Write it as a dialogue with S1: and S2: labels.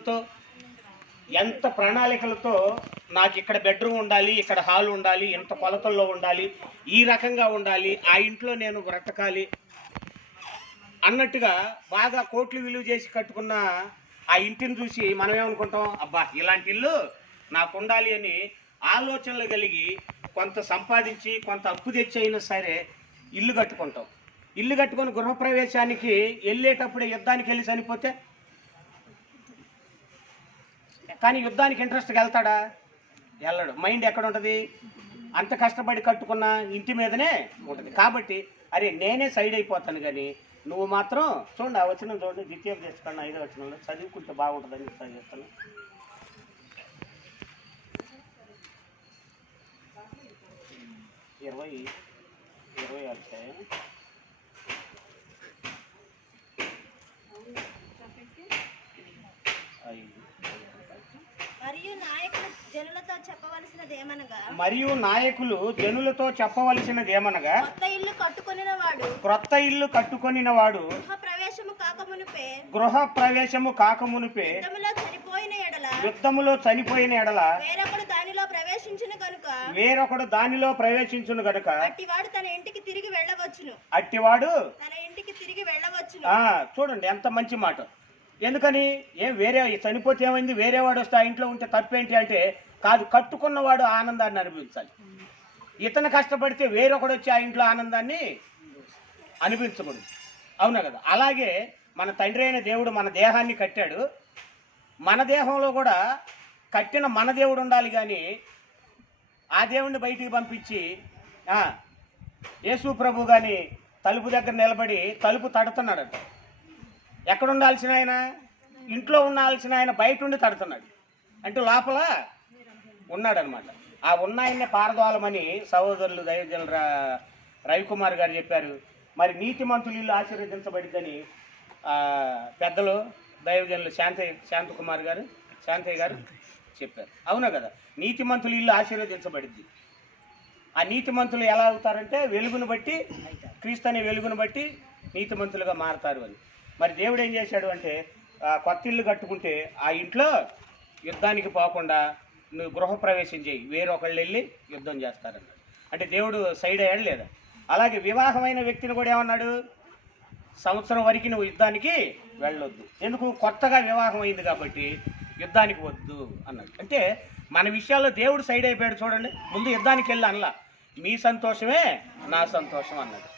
S1: ప్రణాళికలతో ఎంత ప్రణాళికలతో నాకు ఇక్కడ బెడ్రూమ్ ఉండాలి ఇక్కడ హాల్ ఉండాలి ఇంత కొలతల్లో ఉండాలి ఈ రకంగా ఉండాలి ఆ ఇంట్లో నేను బ్రతకాలి అన్నట్టుగా బాగా కోట్లు విలువ చేసి కట్టుకున్న ఆ ఇంటిని చూసి మనం ఏమనుకుంటాం? అబ్బా ఇలాంటి ఇల్లు నాకు ఉండాలి అని ఆలోచనలు కలిగి కొంత సంపాదించి కొంత అప్పు తెచ్చి అయినా సరే ఇల్లు కట్టుకుంటాం. ఇల్లు కట్టుకొని గృహప్రవేశానికి వెళ్ళేటప్పుడు యుద్ధానికి వెళ్ళి చనిపోతే కానీ యుద్ధానికి ఇంట్రెస్ట్కి వెళ్తాడా? వెళ్ళడు. మైండ్ ఎక్కడ ఉంటుంది? అంత కష్టపడి కట్టుకున్న ఇంటి మీదనే ఉంటుంది. కాబట్టి అరే నేనే సైడ్ అయిపోతాను కానీ నువ్వు మాత్రం చూడండి ఆ వచ్చిన చూడండి. ద్వితీయ చేసుకోండి ఐదో వచ్చినంలో చదువుకుంటే బాగుంటుందని చెప్తాను చేస్తాను. ఇరవై ఇరవై అధ్యాయం ఐదు
S2: మరియు నాయకులు జనులతో చెప్పవలసినది ఏమనగా?
S1: మరియు నాయకులు జనులతో చెప్పవలసినది ఏమనగా?
S2: కొత్త ఇల్లు కట్టుకొనిన వాడు
S1: క్రొత్త ఇల్లు కట్టుకొనిన వాడు
S2: గృహ ప్రవేశము కాకమునిపే.
S1: గృహ ప్రవేశము కాకమునిపే.
S2: యుద్ధములో చనిపోయిన ఎడల.
S1: యుద్ధములో చనిపోయిన ఎడల.
S2: వేరొకడు దానిలో ప్రవేశించిన కనుక
S1: వేరొకడు దానిలో ప్రవేశించును గనుక.
S2: అట్టివాడు తన ఇంటికి తిరిగి వెళ్ళవచ్చును.
S1: అట్టివాడు
S2: తన ఇంటికి తిరిగి వెళ్ళవచ్చును.
S1: ఆ చూడండి ఎంత మంచి మాట. ఎందుకని? ఏం వేరే చనిపోతే ఏమైంది? వేరే వాడు వస్తే ఆ ఇంట్లో ఉంటే తప్పేంటి అంటే కాదు కట్టుకున్నవాడు ఆనందాన్ని అనుభవించాలి. ఇతను కష్టపడితే వేరొకడు వచ్చి ఆ ఇంట్లో ఆనందాన్ని అనిపించకూడదు అవునా కదా? అలాగే మన తండ్రి అయిన దేవుడు మన దేహాన్ని కట్టాడు. మన దేహంలో కూడా కట్టిన మన దేవుడు ఉండాలి కానీ ఆ దేవుణ్ణి బయటికి పంపించి యేసు ప్రభు కానీ తలుపు దగ్గర నిలబడి తలుపు తడుతున్నాడట. ఎక్కడ ఉండాల్సిన ఆయన? ఇంట్లో ఉండాల్సిన ఆయన బయట ఉండి తడుతున్నాడు. అంటే లోపల ఉన్నాడనమాట. ఆ ఉన్న ఆయన్నే పారదోలమని సహోదరులు దైవజనులు రా- రవికుమార్ గారు చెప్పారు. మరి నీతిమంతులు ఇల్లు ఆశీర్వదించబడిద్దని పెద్దలు దైవజనులు శాంతయ్య శాంతకుమార్ గారు శాంతయ్య గారు చెప్పారు. అవునా కదా? నీతిమంతులు ఇల్లు ఆశీర్వదించబడిద్ది. ఆ నీతిమంతులు ఎలా అవుతారంటే వెలుగును బట్టి క్రీస్తు అనే వెలుగును బట్టి నీతిమంతులుగా మారతారు అని. మరి దేవుడు ఏం చేశాడు అంటే ఆ కొత్త ఇల్లు కట్టుకుంటే ఆ ఇంట్లో యుద్ధానికి పోకుండా నువ్వు గృహప్రవేశం చేయి వేరొకళ్ళు వెళ్ళి యుద్ధం చేస్తారన్నాడు. అంటే దేవుడు సైడ్ అయ్యాడు లేదా? అలాగే వివాహమైన వ్యక్తిని కూడా ఏమన్నాడు? సంవత్సరం వరకు నువ్వు యుద్ధానికి వెళ్ళొద్దు. ఎందుకు? కొత్తగా వివాహం అయింది కాబట్టి యుద్ధానికి వద్దు అన్నాడు. అంటే మన విషయాల్లో దేవుడు సైడ్ అయిపోయాడు చూడండి. ముందు యుద్ధానికి వెళ్ళి అనలా. మీ సంతోషమే నా సంతోషం అన్నాడు.